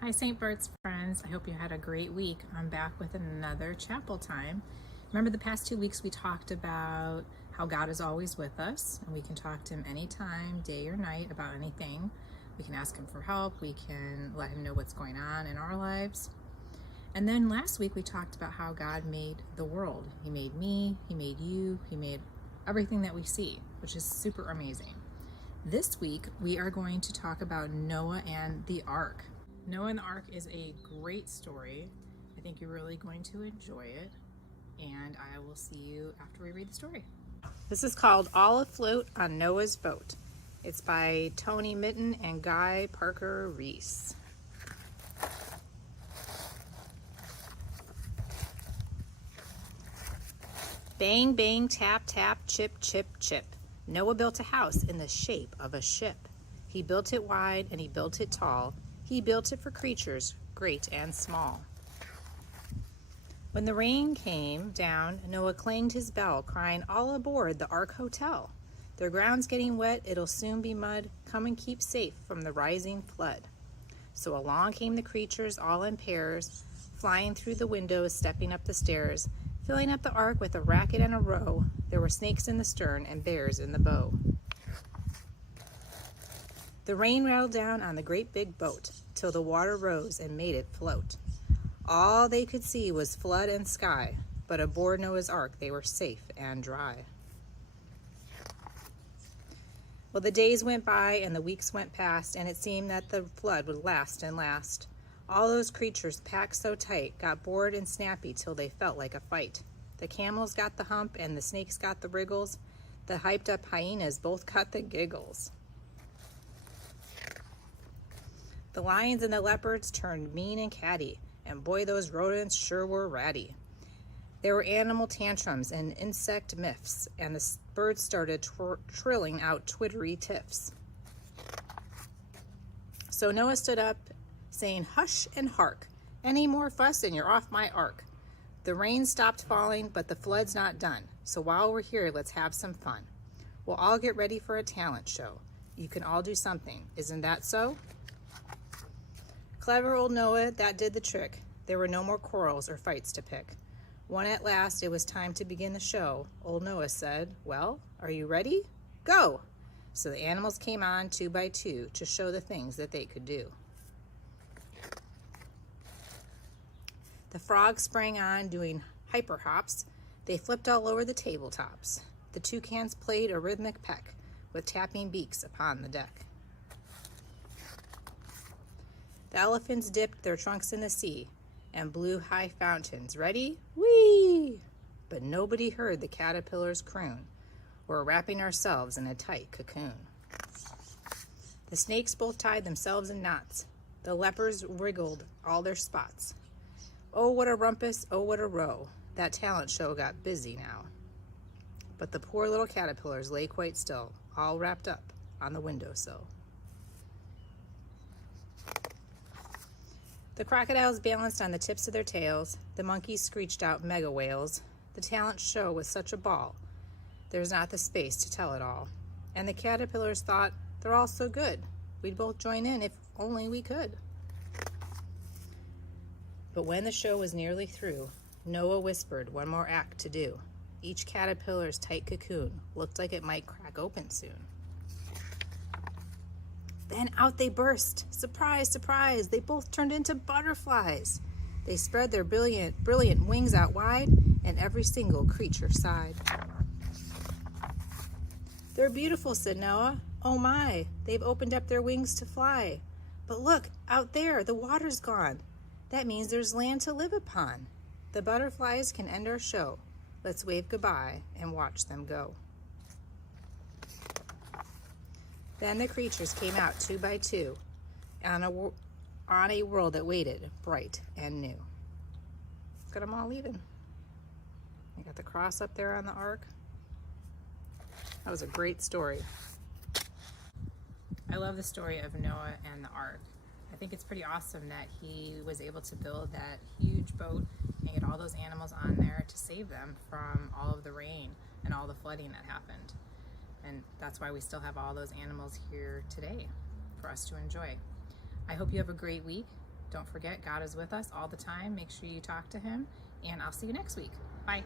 Hi, St. Bert's friends. I hope you had a great week. I'm back with another chapel time. Remember, the past 2 weeks we talked about how God is always with us, and we can talk to Him anytime, day or night, about anything. We can ask Him for help. We can let Him know what's going on in our lives. And then last week we talked about how God made the world. He made me, He made you, He made everything that we see, which is super amazing. This week we are going to talk about Noah and the Ark. Noah and the Ark is a great story. I think you're really going to enjoy it, and I will see you after we read the story. This is called All Afloat on Noah's Boat. It's by Tony Mitton and Guy Parker Reese. Bang, bang, tap, tap, chip, chip, chip. Noah built a house in the shape of a ship. He built it wide and he built it tall. He built it for creatures, great and small. When the rain came down, Noah clanged his bell, crying, "All aboard the Ark Hotel. Their ground's getting wet, it'll soon be mud. Come and keep safe from the rising flood." So along came the creatures, all in pairs, flying through the windows, stepping up the stairs, filling up the ark with a racket and a row. There were snakes in the stern and bears in the bow. The rain rattled down on the great big boat, till the water rose and made it float. All they could see was flood and sky, but aboard Noah's Ark they were safe and dry. Well, the days went by and the weeks went past, and it seemed that the flood would last and last. All those creatures packed so tight got bored and snappy till they felt like a fight. The camels got the hump and the snakes got the wriggles. The hyped up hyenas both got the giggles. The lions and the leopards turned mean and catty, and boy, those rodents sure were ratty. There were animal tantrums and insect miffs, and the birds started trilling out twittery tiffs. So Noah stood up, saying, "Hush and hark! Any more fuss and you're off my ark." The rain stopped falling, but the flood's not done. So while we're here, let's have some fun. We'll all get ready for a talent show. You can all do something, isn't that so? Clever old Noah, that did the trick. There were no more quarrels or fights to pick. When at last it was time to begin the show, old Noah said, "Well, are you ready? Go!" So the animals came on 2 by 2 to show the things that they could do. The frogs sprang on doing hyper hops. They flipped all over the tabletops. The toucans played a rhythmic peck with tapping beaks upon the deck. The elephants dipped their trunks in the sea and blew high fountains. Ready? Whee! But nobody heard the caterpillars croon. We're wrapping ourselves in a tight cocoon. The snakes both tied themselves in knots. The leopards wriggled all their spots. Oh, what a rumpus, oh, what a row. That talent show got busy now. But the poor little caterpillars lay quite still, all wrapped up on the windowsill. The crocodiles balanced on the tips of their tails. The monkeys screeched out mega whales. The talent show was such a ball. There's not the space to tell it all. And the caterpillars thought, they're all so good. We'd both join in if only we could. But when the show was nearly through, Noah whispered one more act to do. Each caterpillar's tight cocoon looked like it might crack open soon. Then out they burst. Surprise, surprise, they both turned into butterflies. They spread their brilliant wings out wide, and every single creature sighed. "They're beautiful," said Noah. "Oh my, they've opened up their wings to fly. But look, out there, the water's gone. That means there's land to live upon. The butterflies can end our show. Let's wave goodbye and watch them go." Then the creatures came out 2 by 2 on a world that waited, bright and new. Look at them all leaving. You got the cross up there on the ark. That was a great story. I love the story of Noah and the ark. I think it's pretty awesome that he was able to build that huge boat and get all those animals on there to save them from all of the rain and all the flooding that happened. And that's why we still have all those animals here today for us to enjoy. I hope you have a great week. Don't forget, God is with us all the time. Make sure you talk to Him, and I'll see you next week. Bye.